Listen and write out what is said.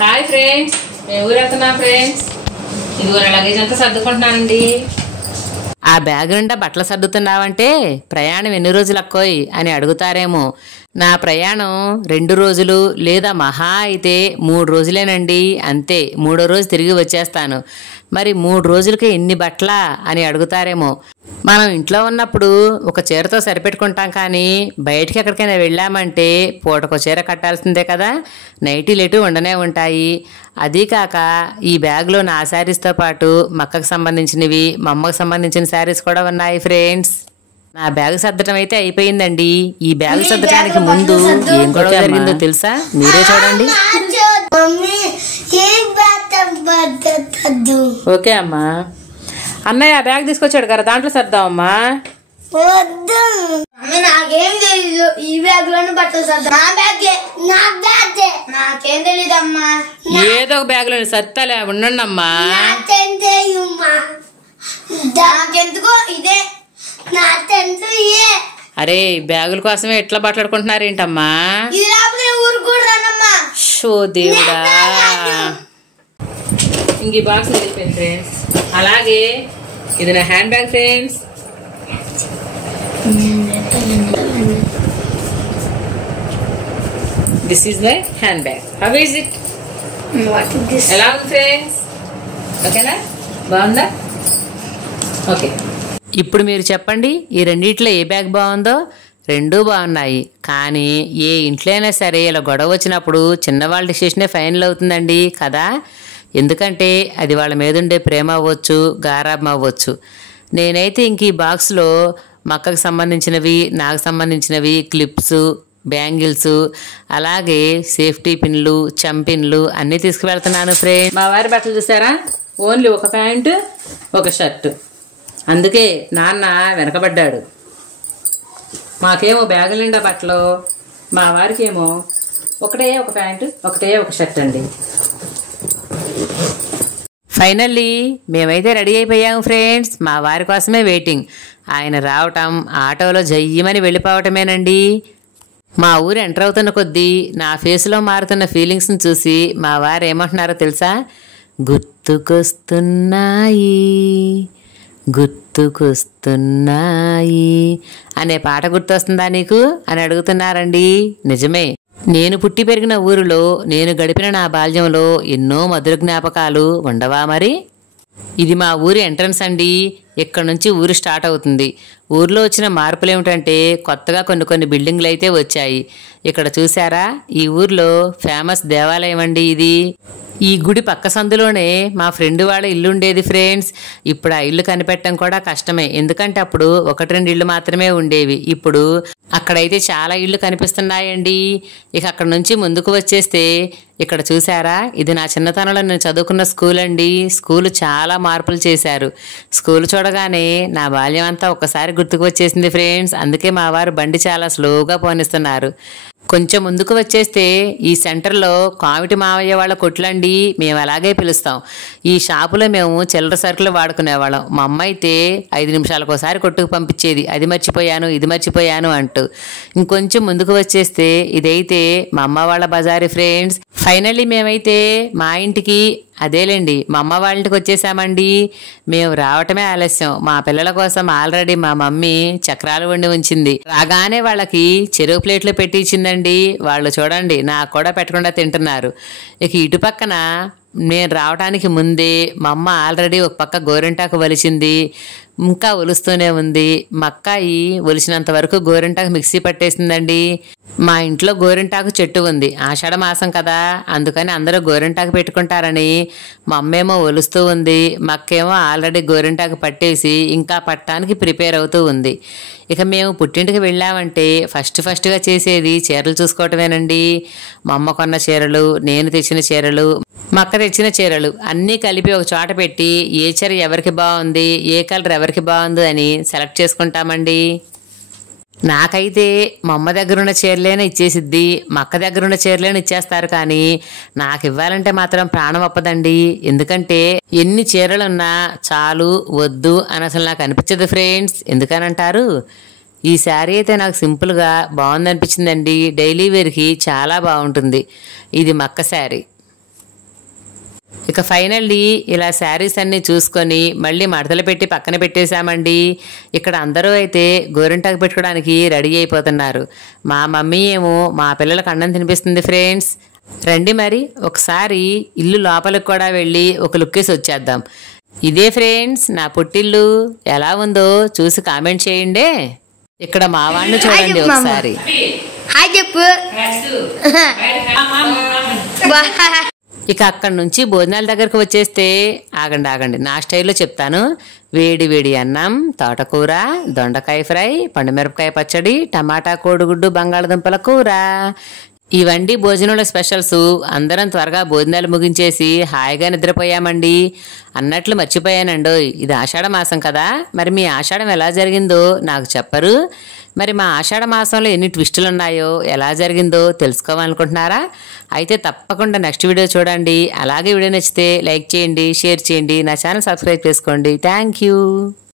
Hi friends, మేము ఊరు వెళ్తున్నాం ఫ్రెండ్స్. ఇదిగో నా లగేజ్ అంతా సర్దుకుంటున్నానండి. ఆ బ్యాగ్ నిండా బట్టలు సర్దుతున్నావంటే ప్రయాణం ఎన్ని రోజులు అక్కోయ్ అని అడుగుతారేమో. నా ప్రయాణం 2 రోజులు లేదా మహా అయితే 3 రోజులేనండి, అంతే. 3వ రోజు తిరిగి వచ్చేస్తాను. మరి 3 రోజులకి ఎన్ని బట్టలా అని అడుగుతారేమో. మనం ఇంట్లో ఉన్నప్పుడు ఒక చీరతో సరిపెట్టుకుంటాం, కానీ బయటికి ఎక్కడికైనా వెళ్ళామంటే పూటకో చీర కట్టాల్సిందే కదా. నైటీలు ఎటు ఉండనే ఉంటాయి. అదీ కాక ఈ బ్యాగ్లో నా శారీస్తో పాటు మక్కకు సంబంధించినవి, మా అమ్మకు సంబంధించిన శారీస్ కూడా ఉన్నాయి ఫ్రెండ్స్. నా బ్యాగ్ సర్దటం అయితే అయిపోయిందండి. ఈ బ్యాగ్ సర్దటానికి ముందు ఏం గొడవ జరిగిందో తెలుసా? మీరే చూడండి. ఓకే అమ్మా. అన్నయ్య బ్యాగ్ తీసుకొచ్చాడు కదా, దాంట్లో సర్దామమ్మా. నాకేం తెలీదు. ఈ బ్యాగ్ లోనే బట్టలు సర్దా. నాకేం తెలీదమ్మా. ఏదో ఒక బ్యాగ్ లో సర్తాలే, ఉండండి అమ్మా. నాకెందుకో ఇదే అరే, బ్యాగుల కోసమే ఎట్లా మాట్లాడుకుంటున్నారు ఏంటమ్మా? షో దేవుడా, ఇంక ఈ బాక్స్ వెళ్ళిపోయింది ఫ్రెండ్స్. అలాగే ఇది నా hand bag friends. This is my hand bag. How is it? ఎలా ఉంది ఫ్రెండ్స్? ఓకేనా? బాగుందా? ఓకే. ఇప్పుడు మీరు చెప్పండి, ఈ రెండిట్లో ఏ బ్యాగ్ బాగుందో? రెండూ బాగున్నాయి. కానీ ఏ ఇంట్లో అయినా సరే ఇలా గొడవ వచ్చినప్పుడు చిన్నవాళ్ళ డిసిషనే ఫైనల్ అవుతుందండి కదా. ఎందుకంటే అది వాళ్ళ మీద ఉండే ప్రేమ అవ్వచ్చు, గారాబం అవ్వచ్చు. నేనైతే ఇంక ఈ బాక్స్లో మక్కకు సంబంధించినవి, నాకు సంబంధించినవి, క్లిప్స్, బ్యాంగిల్స్, అలాగే సేఫ్టీ పిన్లు, చంపిన్లు అన్నీ తీసుకువెళ్తున్నాను ఫ్రెండ్. మా వారి బట్టలు చూసారా? ఓన్లీ ఒక ప్యాంటు, ఒక షర్టు. అందుకే నాన్న వెనకబడ్డాడు. మాకేమో బ్యాగుల నిండా బట్టలు, మా వారికేమో ఒకటే ఒక ప్యాంటు, ఒకటే ఒక షర్ట్ అండి. ఫైనల్లీ మేమైతే రెడీ అయిపోయాము ఫ్రెండ్స్. మా వారి కోసమే వెయిటింగ్. ఆయన రావటం, ఆటోలో జయ్యమని వెళ్ళిపోవటమేనండి. మా ఊరు ఎంటర్ అవుతున్న కొద్దీ నా ఫేస్లో మారుతున్న ఫీలింగ్స్ని చూసి మా వారు ఏమంటున్నారో తెలుసా? గుర్తుకొస్తున్నాయి, గుర్తుకొస్తున్నాయి అనే పాట గుర్తొస్తుందా నీకు అని అడుగుతున్నారండి. నిజమే, నేను పుట్టి పెరిగిన ఊరిలో, నేను గడిపిన నా బాల్యంలో ఎన్నో మధుర జ్ఞాపకాలు ఉండవా మరి? ఇది మా ఊరి ఎంట్రన్స్ అండి. ఇక్కడ నుంచి ఊరు స్టార్ట్ అవుతుంది. ఊర్లో వచ్చిన మార్పులు ఏమిటంటే కొత్తగా కొన్ని బిల్డింగ్లు అయితే వచ్చాయి. ఇక్కడ చూసారా? ఈ ఊర్లో ఫేమస్ దేవాలయం అండి ఇది. ఈ గుడి పక్క సందులోనే మా ఫ్రెండ్ వాళ్ళ ఇల్లు ఉండేది ఫ్రెండ్స్. ఇప్పుడు ఆ ఇల్లు కనిపెట్టడం కూడా కష్టమే, ఎందుకంటే అప్పుడు 1-2 ఇళ్ళు మాత్రమే ఉండేవి. ఇప్పుడు అక్కడైతే చాలా ఇళ్ళు కనిపిస్తున్నాయండి. ఇక అక్కడ నుంచి ముందుకు వచ్చేస్తే ఇక్కడ చూసారా? ఇది నా చిన్నతనంలో నేను చదువుకున్న స్కూల్ అండి. స్కూల్ చాలా మార్పులు చేశారు. స్కూల్ చూడగానే నా బాల్యం అంతా ఒక్కసారి గుర్తుకు వచ్చేసింది ఫ్రెండ్స్. అందుకే మా వారు బండి చాలా స్లోగా పోనిస్తున్నారు. కొంచెం ముందుకు వచ్చేస్తే ఈ సెంటర్లో కామిటి మావయ్య వాళ్ళ కొట్లండి, మేము అలాగే పిలుస్తాం. ఈ షాపులో మేము చిల్లర సరుకులు వాడుకునేవాళ్ళం. మా అమ్మ అయితే 5 నిమిషాలకు ఒకసారి కొట్టుకు పంపించేది, అది మర్చిపోయాను, ఇది మర్చిపోయాను అంటూ. ఇంకొంచెం ముందుకు వచ్చేస్తే ఇదైతే మా అమ్మ వాళ్ళ బజారీ ఫ్రెండ్స్. ఫైనల్లీ మేమైతే మా ఇంటికి, అదేలేండి మా అమ్మ వాళ్ళ ఇంటికి వచ్చేసామండి. మేము రావటమే ఆలస్యం. మా పిల్లల కోసం ఆల్రెడీ మా మమ్మీ చక్రాలు వండి ఉంచింది. రాగానే వాళ్ళకి చెరువు ప్లేట్లు పెట్టి ఇచ్చిందండి. వాళ్ళు చూడండి నాకు కూడా పెట్టకుండా తింటున్నారు. ఇక ఇటు పక్కన నేను రావడానికి ముందే మా అమ్మ ఆల్రెడీ ఒక పక్క గోరింటాకు వలిచింది, ఇంకా ఒలుస్తూనే ఉంది. మా అక్కాయి ఒలిచినంత వరకు గోరింటాకు మిక్సీ పట్టేసిందండి. మా ఇంట్లో గోరింటాకు చెట్టు ఉంది. ఆషాఢ మాసం కదా, అందుకని అందరూ గోరింటాకు పెట్టుకుంటారని మా అమ్మేమో ఒలుస్తూ ఉంది. మా అక్కేమో ఆల్రెడీ గోరింటాకు పట్టేసి ఇంకా పట్టడానికి ప్రిపేర్ అవుతూ ఉంది. ఇక మేము పుట్టింటికి వెళ్ళామంటే ఫస్ట్గా చేసేది చీరలు చూసుకోవటమేనండి. మా అమ్మ కొన్న చీరలు, నేను తెచ్చిన చీరలు, మా అక్క తెచ్చిన చీరలు అన్నీ కలిపి ఒక చోట పెట్టి ఏ చీర ఎవరికి బాగుంది, ఏ కలర్ ఎవరికి బాగుంది అని సెలెక్ట్ చేసుకుంటామండి. నాకైతే మా అమ్మ దగ్గరున్న చీరలేనే ఇచ్చేసిద్ది, మా అక్క దగ్గరున్న చీరలేని ఇచ్చేస్తారు. కానీ నాకు ఇవ్వాలంటే మాత్రం ప్రాణం ఒప్పదండి. ఎందుకంటే ఎన్ని చీరలున్నా చాలు వద్దు అని అసలు నాకు అనిపించదు ఫ్రెండ్స్. ఎందుకనంటారు? ఈ శారీ అయితే నాకు సింపుల్గా బాగుందనిపించిందండి. డైలీ వేర్కి చాలా బాగుంటుంది. ఇది మక్క శారీ. ఇక ఫైనల్లీ ఇలా శారీస్ అన్ని చూసుకొని మళ్ళీ మడతలు పెట్టి పక్కన పెట్టేశామండి. ఇక్కడ అందరూ అయితే గోరింటాకు పెట్టుకోవడానికి రెడీ అయిపోతున్నారు. మా మమ్మీ ఏమో మా పిల్లలకు అన్నం తినిపిస్తుంది ఫ్రెండ్స్. రండి మరి ఒకసారి ఇల్లు లోపలికి కూడా వెళ్ళి ఒక లుక్కేసి వచ్చేద్దాం. ఇదే ఫ్రెండ్స్ నా పుట్టిల్లు. ఎలా ఉందో చూసి కామెంట్ చేయండి. ఇక్కడ మా వాడిని చూడండి ఒకసారి. హాయ్ చెప్పు. ఇక అక్కడి నుంచి భోజనాల దగ్గరకు వచ్చేస్తే ఆగండి నా స్టైల్లో చెప్తాను. వేడి వేడి అన్నం, తోటకూర, దొండకాయ ఫ్రై, పండుమిరపకాయ పచ్చడి, టమాటా కోడిగుడ్డు, బంగాళదుంపల కూర. ఇవండి భోజనంలో స్పెషల్స్. అందరం త్వరగా భోజనాలు ముగించేసి హాయిగా నిద్రపోయామండి. అన్నట్లు మర్చిపోయానండో, ఇది ఆషాఢ మాసం కదా. మరి మీ ఆషాఢం ఎలా జరిగిందో నాకు చెప్పరు. మరి మా ఆషాఢ మాసంలో ఎన్ని ట్విస్టులు ఉన్నాయో, ఎలా జరిగిందో తెలుసుకోవాలనుకుంటున్నారా? అయితే తప్పకుండా నెక్స్ట్ వీడియో చూడండి. అలాగే వీడియో నచ్చితే లైక్ చేయండి, షేర్ చేయండి, నా ఛానల్ సబ్స్క్రైబ్ చేసుకోండి. Thank you.